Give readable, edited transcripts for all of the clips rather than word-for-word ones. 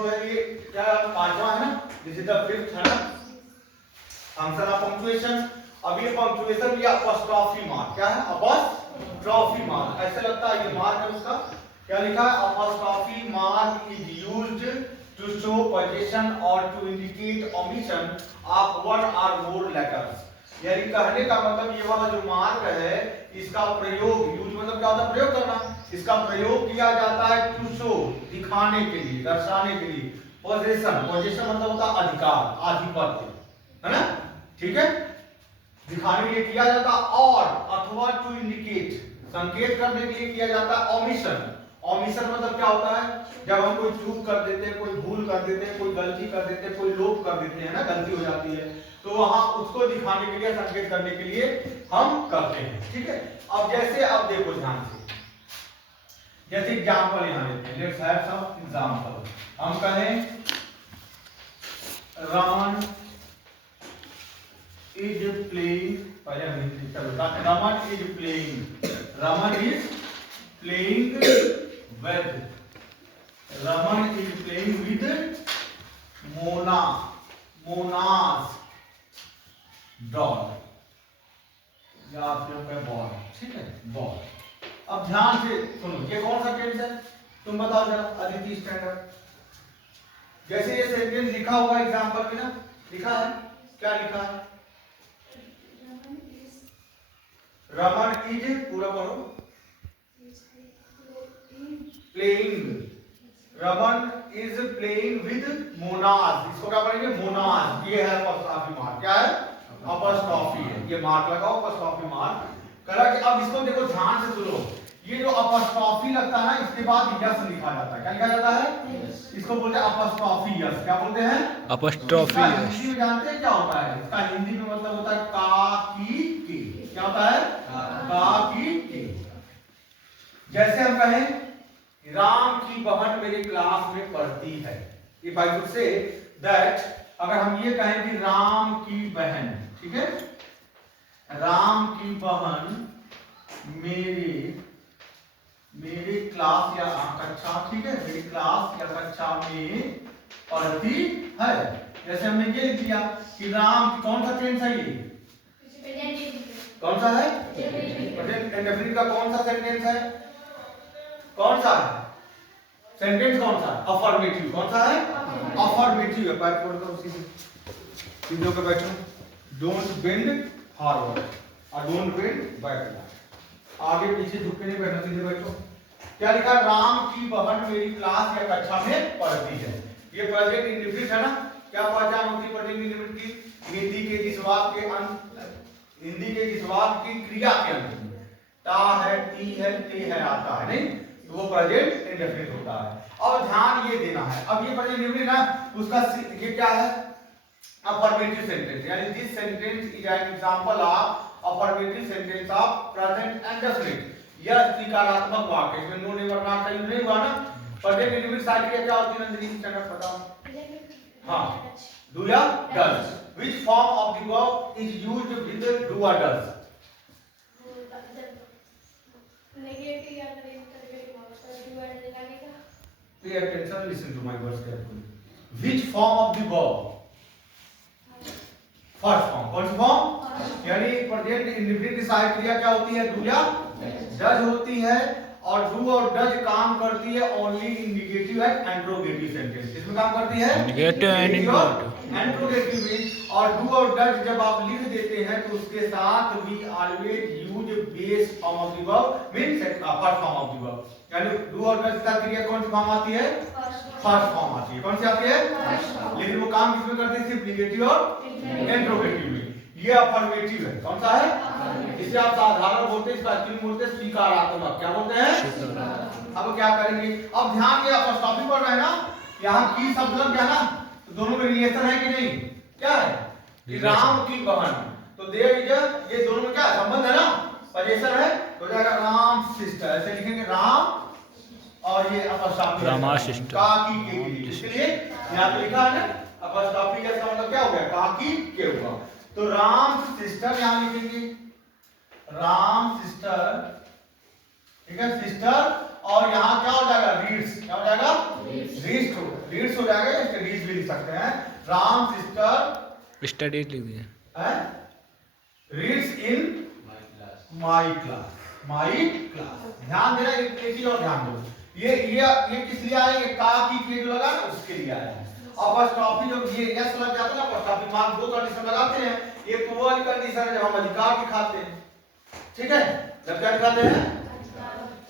जो है ये क्या पांचवा है ना, दिस इज द फिफ्थ है ना फंक्शन ऑफ पंक्चुएशन। अब ये पंक्चुएशन या अपॉस्ट्रोफी मार्क क्या है, अपॉस्ट्रोफी मार्क, ऐसे लगता है ये मार्क है उसका, क्या लिखा है, apostrophe mark is used to show position और to indicate omission of one or more letters. यानी कहने का मतलब ये वाला जो मार्क है इसका प्रयोग, यूज मतलब क्या होता है, प्रयोग करना, इसका प्रयोग किया जाता है टू शो, दिखाने के लिए, दर्शाने के लिए, पोजीशन, पोजीशन मतलब होता है अधिकार, आधिपत्य, है ना, ठीक है, दिखाने के लिए किया जाता, और अथवा टू इंडिकेट, संकेत करने के लिए किया जाता है ओमिशन। ओमिशन मतलब क्या होता है, जब हम कोई चूक कर देते हैं, कोई भूल कर देते हैं, कोई गलती कर देते हैं, कोई लोप कर देते हैं ना, गलती हो जाती है, तो वहां उसको दिखाने के लिए, संकेत करने के लिए हम करते हैं, ठीक है। अब जैसे अब देखो ध्यान से, जैसे एग्जांपल यहां लेते हैं, लेट्स हैव सम एग्जांपल। हम कहें रमन इज प्लेइंग, पहले हम Raman is playing, Raman is playing with, Raman is playing with Mona, Mona's doll, या आप लोग का बॉल, ठीक है, बॉल। अब ध्यान से सुनो, ये कौन सा टेंस है, तुम बताओ जरा, अदिति स्टैंडर्ड। जैसे ये सेंटेंस लिखा हुआ एग्जांपल में ना, लिखा है, क्या लिखा है, रमन इज, पूरा पढ़ो, playing, Raman is playing with Mona's, इसको क्या पढ़ेंगे, मोनास, ये है अपॉस्ट्रोफी मार्क, क्या है, अपॉस्ट्रोफी है, ये मार्क लगाओ, अपॉस्ट्रोफी मार्क करा। अब इसको देखो ध्यान से सुनो, ये जो अपॉस्ट्रोफी लगता है ना, इसके बाद यस लिखा जाता है, क्या लिखा जाता है, इसको बोलते हैं अपॉस्ट्रोफी यस, क्या बोलते हैं, अपॉस्ट्रोफी यस। हिंदी में जानते हैं क्या होता है इसका, हिंदी में मतलब होता है का की के, क्या होता है, का की के। जैसे हम कहें राम की बहन मेरी क्लास में पढ़ती है, if I would say that, अगर हम ये कहें कि राम की बहन, ठीक है, राम की बहन मेरे क्लास या कक्षा, ठीक है, मेरी क्लास या कक्षा में पढ़ती है। जैसे हमने ये लिख दिया कि राम, कौन सा टेंस है ये, कौन सा है, प्रेजेंट इंडेफिनिट का कौन सा सेंटेंस है, कौन सा है सेंटेंस, कौन सा, अफर्मेटिव, कौन सा है, अफर्मेटिव है। पैर छोड़ दो, सीधे होकर बैठो, डोंट बेंड फॉरवर्ड और डोंट बेंड बैकवर्ड, आगे पीछे झुक के नहीं बैठना, सीधे बैठो। क्या लिखा, राम की बहन मेरी क्लास या कक्षा में पढ़ती है, ये प्रेजेंट इंडेफिनिट है ना। क्या पहचान होती है प्रेजेंट इंडेफिनिट की, हिंदी के जिस वाक्य के अंत, हिंदी के जिस वाक्य की क्रिया के अंत में ता है, ती है, ते है आता है, नहीं, तो वो प्रेजेंट इंडेफिनिट होता है। अब ध्यान ये देना है, अब ये प्रेजेंट इंडेफिनिट है, उसका ये क्या है, अफर्मेटिव सेंटेंस, यानी this sentence is an example of affirmative sentence of present indefinite. यह स्वीकारात्मक वाक्य, इसमें नो नेवर नॉट का यूज नहीं हुआ ना। प्रेजेंट इंडेफिनिट साइकिल क्या होती है, नंदिनी स्टैंडर्ड बताओ, हाँ, डू या does, which form of the verb is used with do और डज, नेगेटिव या इंटरगेटिव डू एंड लगेगा। Pay attention, listen to my words carefully. Which form of the verb? First form, कौन सी form, यानी present indefinite की सहायक क्रिया क्या होती है, डू या डज होती है, और डू और डज काम करती है only in negative and interrogative sentence. इसमें काम करती है नेगेटिव एंड इंट्रोगेटिव में, और डू और डज जब आप लिख देते हैं तो उसके साथ we always use base form of the verb, means first form of the verb, यानी डू और डज का क्रिया कौन सी फॉर्म आती है, फर्स्ट फॉर्म आती है, कौन सी आती है, लेकिन वो काम किसमें करते हैं, सिर्फ नेगेटिव और इंट्रोगेटिव में। ये अफर्मेटिव है, कौन सा है, इसे आप साधारण बोलते हैं, इसका एक्चुअली बोलते हैं स्वीकारात्मक, क्या बोलते हैं। अब क्या करेंगे, अब ध्यान ये अपॉस्ट्रोफी पढ़ रहे हैं ना, यहाँ की शब्द लग गया ना, तो दोनों में रिलेशन है कि नहीं, क्या है, कि राम की बहन, तो देयर इज, ये दोनों में क्या संबंध है ना, पोजीशन है, तो हो जाएगा राम सिस्टर, ऐसे लिखेंगे राम और ये अपॉस्ट्रोफी रामा सिस्टर, का की के लिए, इसलिए यहाँ पे लिखा है ना अपॉस्ट्रोफी का मतलब क्या हो गया, का की के हुआ, तो राम सिस्टर यहाँ लिखेंगे, राम सिस्टर, ठीक है, सिस्टर और यहाँ क्या हो जाएगा, रीड्स, क्या हो जाएगा, रीड्स हो जाएगा, स्टडीज भी लिख सकते हैं। राम सिस्टर स्टडीज लिख दिए, reads in my class, my class. ध्यान देना, एक चीज और ध्यान दो, ये किस लिए आया, ये का की के जो लगा ना उसके लिए आया है। अपॉस्ट्रोफी जब ये एस लग जाता है ना, अपॉस्ट्रोफी मार्क दो कंडीशन लगाते हैं। एक तो वो वाली कंडीशन है जब हम अधिकार दिखाते हैं, ठीक है, जब क्या दिखाते हैं,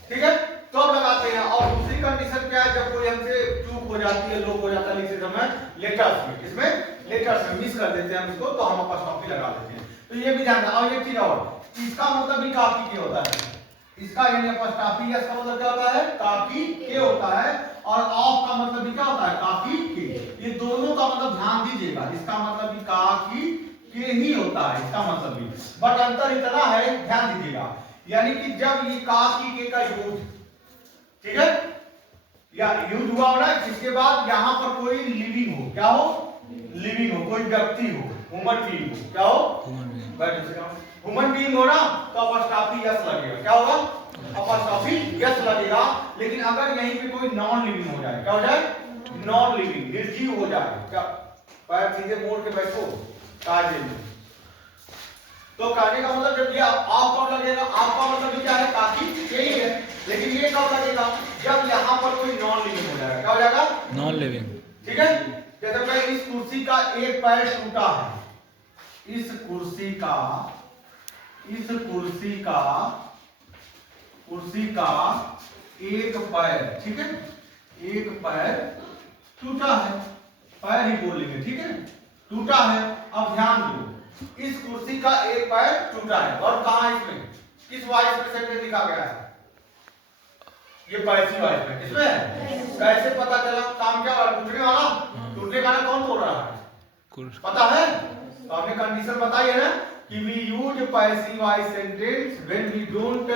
ठीक है, तो अब लगाते हैं। और दूसरी कंडीशन क्या है, जब कोई हमसे चूक हो जाती है, लोग हो जाता है लिखते समय लेटर्स में, इसमें लेटर्स में मिस कर देते हैं हम इसको, तो हम अपॉस्ट्रोफी लगा देते हैं। तो ये भी ध्यान रखना। और एक चीज और, इसका मतलब भी काफी के होता है, इसका यानी अपॉस्ट्रोफी एस का मतलब क्या होता है, काफी के होता है, और ऑफ का मतलब भी क्या होता है, काफी के। ये दोनों का मतलब ध्यान दीजिएगा, इसका मतलब भी काफी के ही होता है, इसका मतलब भी, बट अंतर इतना है, ध्यान दीजिएगा, यानी कि जब ये काफी के का यूज, ठीक है, या यूज हुआ हो ना, इसके बाद यहां पर कोई लिविंग हो, क्या हो, लिविंग हो, कोई व्यक्ति हो, ह्यूमन बीइंग हो, क्या हो, ह्यूमन बीइंग हो ना, तो अपॉस्ट्रोफी यस लगेगा, क्या होगा, अपॉस्ट्रोफी यस लगेगा। लेकिन अगर यहीं पे कोई नॉन लिविंग हो जाए, क्या हो जाए, नॉन लिविंग, निर्जीव हो जाए, क्या, पैर सीधे मोड़ के बैठो काजे में, तो कहने का मतलब जब ये आप कब लगेगा, आपका मतलब भी क्या है, काफी यही है। लेकिन ये कब लगेगा, जब यहाँ पर कोई नॉन लिविंग हो जाएगा, क्या हो जाएगा, नॉन लिविंग, ठीक है। जैसे मैं इस कुर्सी का एक पैर टूटा है, इस कुर्सी का एक पैर, ठीक है, एक पैर टूटा है, पैर ही बोलेंगे, ठीक है, टूटा है। अब ध्यान दो, इस कुर्सी का एक पैर टूटा है, और कहां, इसमें किस वॉइस में सेंटेंस लिखा गया है, ये पैसिव वॉइस में, इसमें है। कैसे पता चला, काम क्या वाला, टूटने वाला, टूटने का कौन बोल रहा है, पता है, तो हमने कंडीशन बताई है ना कि we use passive voice sentence when we don't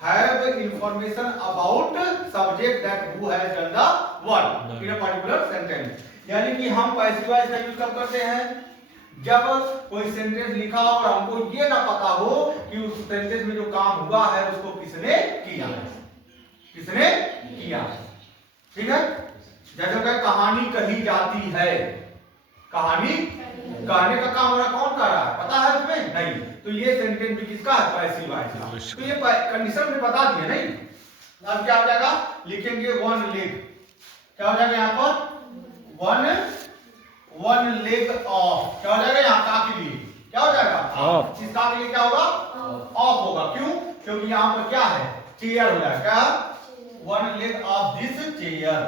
have information about subject that who has done the work in a particular sentence। यानी कि हम passive voice का यूज कब करते हैं, जब कोई सेंटेंस लिखा हो और हमको ये ना पता हो कि उस सेंटेंस में जो काम हुआ है उसको किसने किया, ठीक है। जैसे कि कहानी कही जाती है, कहानी कहने का काम हमारा कौन कर रहा है, पता है उसमें नहीं, तो ये सेंटेंस भी किसका है, पैसिव वॉइस का। तो ये कंडीशन में बता दिए नहीं। अब क्या हो जाएगा, लिखेंगे वन लेग, क्या हो जाएगा यहाँ पर, वन लेग ऑफ, क्या हो जाएगा यहाँ का के लिए, क्या हो जाएगा ऑफ, इस का के लिए क्या होगा, ऑफ होगा, क्यों, क्योंकि यहाँ पर क्या है, चेयर हो जाएगा, क्या, one leg of this chair,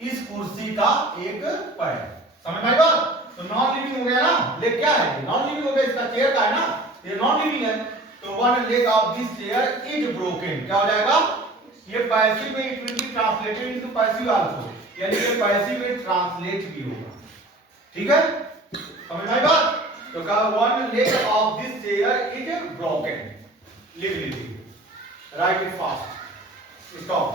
इस कुर्सी का एक पैर, समझ में आई बात। तो नॉन लिविंग हो गया ना, लेग क्या है, नॉन लिविंग हो गया, इसका चेयर का है ना, ये नॉन लिविंग है, तो one leg of this chair is broken, क्या हो जाएगा, ये पैसिव में it will be translated into passive also, यानी ये पैसिव में ट्रांसलेट भी होगा, ठीक है, समझ में आई बात। तो कहा one leg of this chair is broken, लिख लीजिए, राइट इट फास्ट, स्टॉप।